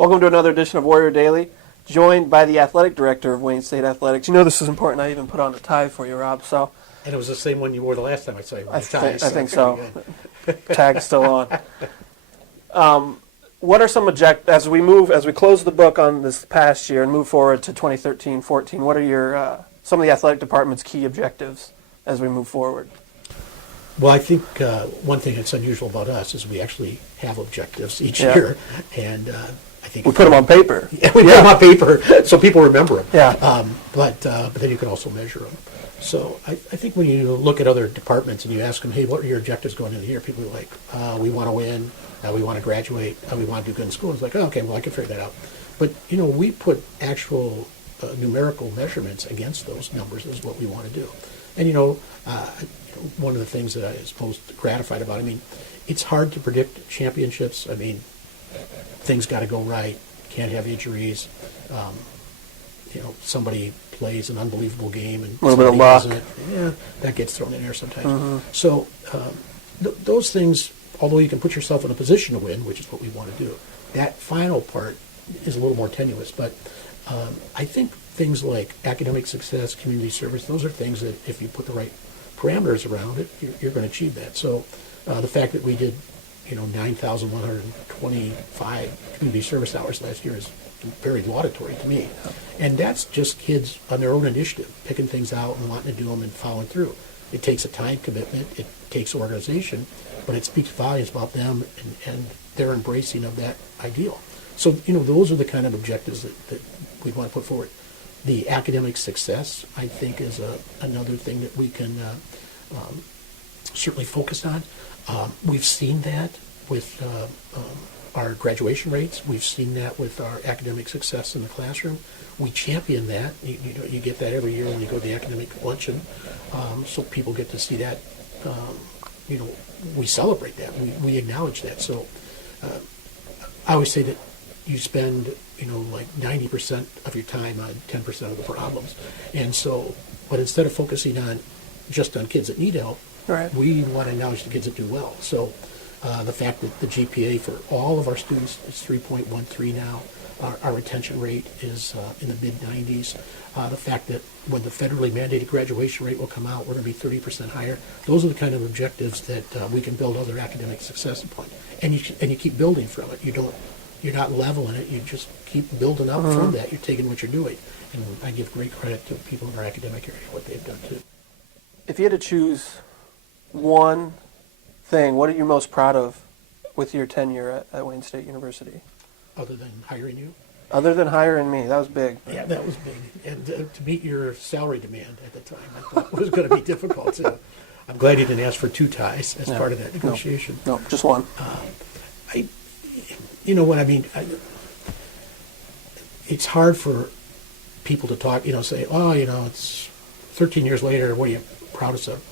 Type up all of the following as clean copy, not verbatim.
Welcome to another edition of Warrior Daily, joined by the athletic director of Wayne State Athletics. You know this is important. I even put on a tie for you, Rob. So, and it was the same one you wore the last time I saw you. I think so. Tag's still on. What are some as we close the book on this past year and move forward to 2013-14? What are your some of the athletic department's key objectives as we move forward? Well, I think one thing that's unusual about us is we actually have objectives each year, and I think we put them on paper. Yeah, we put them on paper so people remember them. Yeah. But then you can also measure them. So I think when you look at other departments and you ask them, hey, what are your objectives going into the year? People are like, we want to win, we want to graduate, we want to do good in school. It's like, oh, okay, well, I can figure that out. But, we put actual numerical measurements against those numbers is what we want to do. And, one of the things that I was most gratified about, it's hard to predict championships. Things got to go right. Can't have injuries. Somebody plays an unbelievable game and a little bit of luck. Yeah, that gets thrown in there sometimes. Mm-hmm. So those things, although you can put yourself in a position to win, which is what we want to do, that final part is a little more tenuous. But I think things like academic success, community service, those are things that if you put the right parameters around it, you're going to achieve that. So the fact that we did 9,125 community service hours last year is very laudatory to me. And that's just kids on their own initiative, picking things out and wanting to do them and following through. It takes a time commitment, it takes organization, but it speaks volumes about them and their embracing of that ideal. So, those are the kind of objectives that we want to put forward. The academic success, I think, is another thing that we can certainly focus on. We've seen that with our graduation rates. We've seen that with our academic success in the classroom. We champion that. You get that every year when you go to the academic luncheon, so people get to see that. We celebrate that. We acknowledge that. So I always say that you spend, like 90% of your time on 10% of the problems. And so, but instead of focusing just on kids that need help, right, we want to acknowledge the kids that do well. So the fact that the GPA for all of our students is 3.13 now, our retention rate is in the mid-90s. The fact that when the federally mandated graduation rate will come out, we're going to be 30% higher. Those are the kind of objectives that we can build other academic success upon. And you keep building from it. You're not leveling it. You just keep building up from that. You're taking what you're doing. And I give great credit to people in our academic area, what they've done too. If you had to choose one thing, what are you most proud of with your tenure at Wayne State University? Other than hiring you? Other than hiring me. That was big. Yeah, that was big. And to meet your salary demand at the time, I thought was going to be difficult too. I'm glad you didn't ask for 2 ties as part of that negotiation. No, just one. It's hard for people to talk, say, it's 13 years later, what are you proudest of?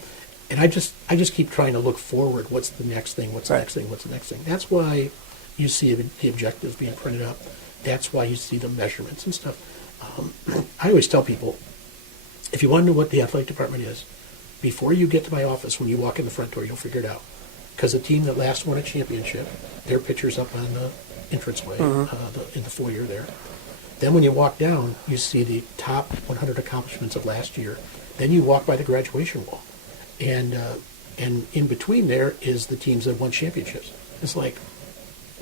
And I just keep trying to look forward. What's the next thing? What's the next thing? What's the next thing? That's why you see the objectives being printed up. That's why you see the measurements and stuff. I always tell people, if you want to know what the athletic department is, before you get to my office, when you walk in the front door, you'll figure it out. Because the team that last won a championship, their picture's up on the entranceway in the foyer there. Then when you walk down, you see the top 100 accomplishments of last year. Then you walk by the graduation wall. And in between there is the teams that won championships. It's like,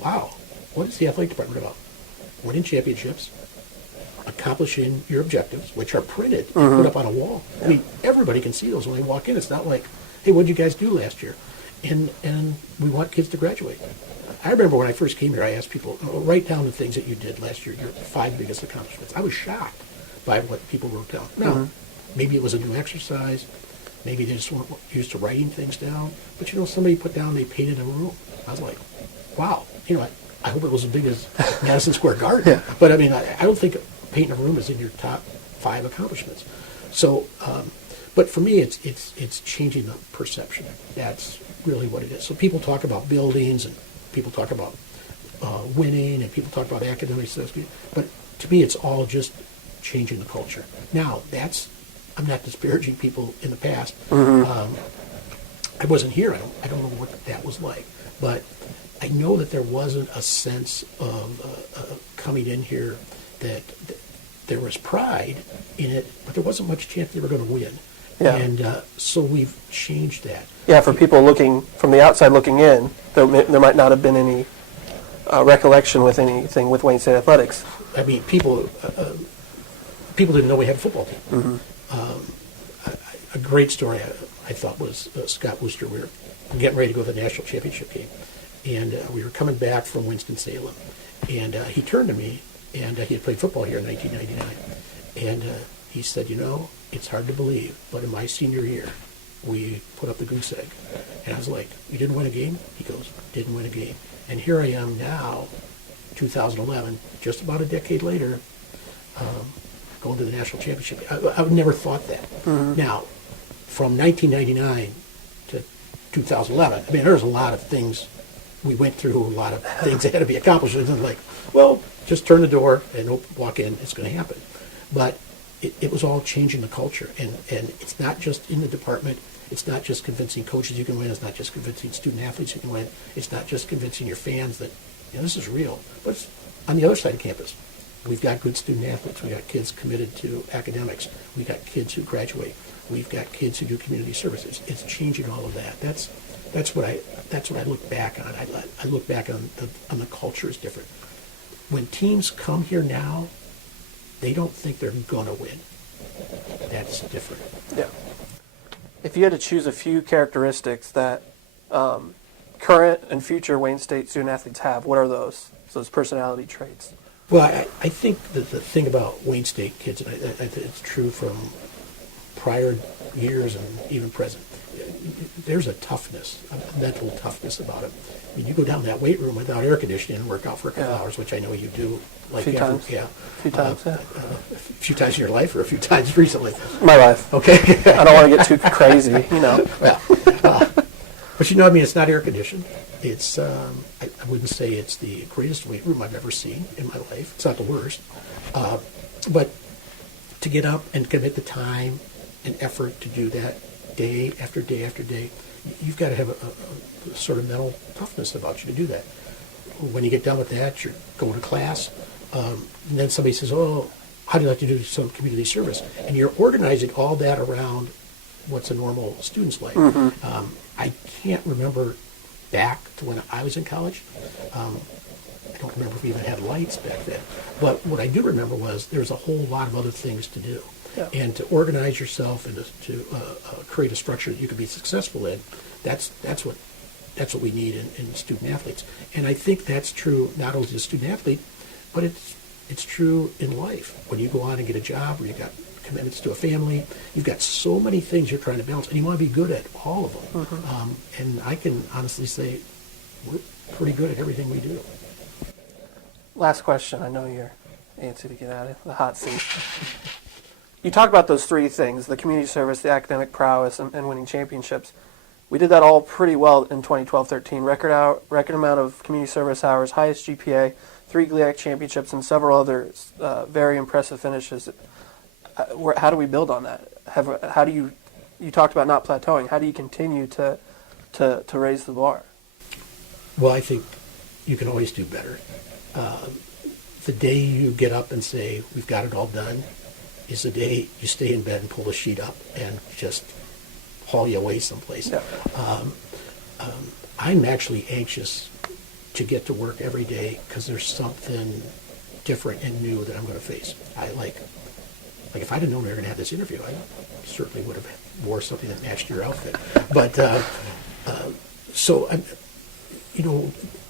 wow, what is the athletic department about? Winning championships, accomplishing your objectives, which are printed and put up on a wall. Yeah. Everybody can see those when they walk in. It's not like, hey, what did you guys do last year? And we want kids to graduate. I remember when I first came here, I asked people, write down the things that you did last year, your 5 biggest accomplishments. I was shocked by what people wrote down. Now, maybe it was a new exercise. Maybe they just weren't used to writing things down. But, somebody put down, they painted a room. I was like, wow. I hope it was as big as Madison Square Garden. Yeah. But, I don't think painting a room is in your top 5 accomplishments. So, but for me, it's changing the perception. That's really what it is. So people talk about buildings and people talk about winning and people talk about academic success. But to me, it's all just changing the culture. Now, I'm not disparaging people in the past. I wasn't here. I don't know what that was like. But I know that there wasn't a sense of coming in here that there was pride in it, but there wasn't much chance they were going to win. Yeah. And so we've changed that. Yeah, for people looking from the outside looking in, there might not have been any recollection with anything with Wayne State athletics. I mean, people didn't know we had a football team. Mm-hmm. A great story I thought was Scott Wooster. We were getting ready to go to the national championship game, and we were coming back from Winston-Salem, and he turned to me, and he had played football here in 1999, and he said, it's hard to believe, but in my senior year, we put up the goose egg. And I was like, you didn't win a game? He goes, didn't win a game. And here I am now, 2011, just about a decade later, going to the national championship. I would never thought that. Mm-hmm. Now, from 1999 to 2011, I mean, there's a lot of things we went through, a lot of things that had to be accomplished. And it's like, well, just turn the door and walk in, it's going to happen. But it was all changing the culture. And it's not just in the department. It's not just convincing coaches you can win. It's not just convincing student athletes you can win. It's not just convincing your fans that this is real. But it's on the other side of campus. We've got good student athletes. We've got kids committed to academics. We've got kids who graduate. We've got kids who do community services. It's changing all of that. That's what I look back on. I look back on the culture is different. When teams come here now, they don't think they're gonna win. That's different. Yeah. If you had to choose a few characteristics that current and future Wayne State student athletes have, what are those? Those personality traits. Well, I think that the thing about Wayne State kids, and I think it's true from prior years and even present, there's a toughness, a mental toughness about it. I mean, you go down that weight room without air conditioning and work out for a couple hours, which I know you do. Like a few times. Yeah. A few times, yeah. A few times in your life or a few times recently? My life. Okay. I don't want to get too crazy, Well, but I mean, it's not air conditioned. It's, I wouldn't say it's the greatest weight room I've ever seen in my life. It's not the worst. But to get up and commit the time and effort to do that day after day after day, you've got to have a sort of mental toughness about you to do that. When you get done with that, you're going to class, and then somebody says, oh, how do you like to do some community service? And you're organizing all that around what's a normal student's life. Mm-hmm. I can't remember back to when I was in college. I don't remember if we even had lights back then. But what I do remember was there's a whole lot of other things to do. Yeah. And to organize yourself and to create a structure that you can be successful in, that's what we need in student athletes. And I think that's true not only as a student athlete, but it's true in life. When you go on and get a job, or you got commitments to a family, you've got so many things you're trying to balance, and you want to be good at all of them. Mm-hmm. And I can honestly say we're pretty good at everything we do. Last question. I know you're antsy to get out of the hot seat. You talk about those three things, the community service, the academic prowess, and winning championships. We did that all pretty well in 2012-13. Record amount of community service hours, highest GPA, 3 GLIAC championships, and several other very impressive finishes. How do we build on that? How do you talked about not plateauing. How do you continue to raise the bar? Well, I think you can always do better. The day you get up and say, we've got it all done, is the day you stay in bed and pull the sheet up and just haul you away someplace. Yeah. I'm actually anxious to get to work every day because there's something different and new that I'm going to face. Like if I'd have known we were going to have this interview, I certainly would have wore something that matched your outfit. But so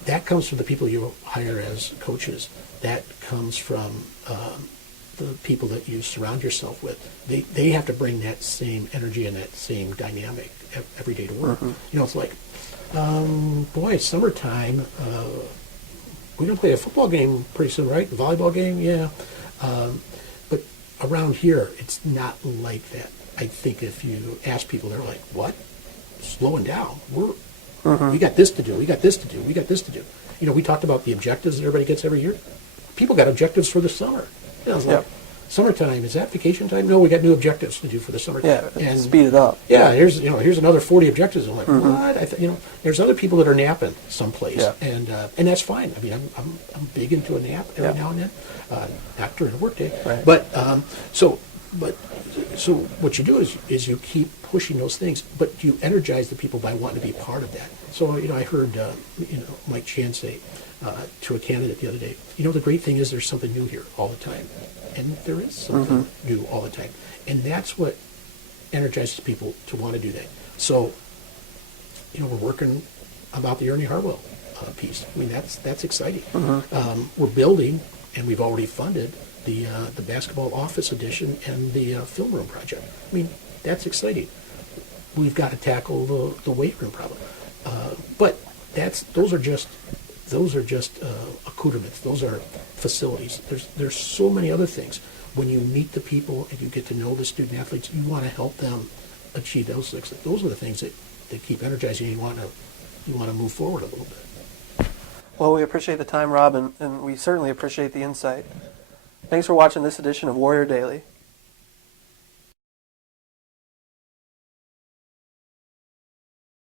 that comes from the people you hire as coaches. That comes from the people that you surround yourself with. They have to bring that same energy and that same dynamic every day to work. Mm-hmm. It's like, boy, it's summertime. We're going to play a football game pretty soon, right? A volleyball game, yeah. But around here, it's not like that. I think if you ask people, they're like, what? Slowing down. We got this to do. We got this to do. We got this to do. We talked about the objectives that everybody gets every year. People got objectives for the summer. I was like, summertime, is that vacation time? No, we got new objectives to do for the summertime. Yeah, and speed it up. Yeah, here's another 40 objectives. I'm like, what? There's other people that are napping someplace, Yeah. and that's fine. I mean, I'm big into a nap every now and then, not during a work day. Right. But so what you do is you keep pushing those things, but you energize the people by wanting to be part of that. So I heard Mike Chan say to a candidate the other day, the great thing is there's something new here all the time, and there is something new all the time, and that's what energizes people to want to do that. So we're working about the Ernie Harwell piece. I mean, that's exciting. We're building, and we've already funded the basketball office addition and the film room project. I mean, that's exciting. We've got to tackle the weight room problem, but those are just accoutrements. Those are facilities. There's so many other things. When you meet the people and you get to know the student athletes, you want to help them achieve those things. Those are the things that keep energizing you. You want to move forward a little bit. Well, we appreciate the time, Rob, and we certainly appreciate the insight. Thanks for watching this edition of Warrior Daily.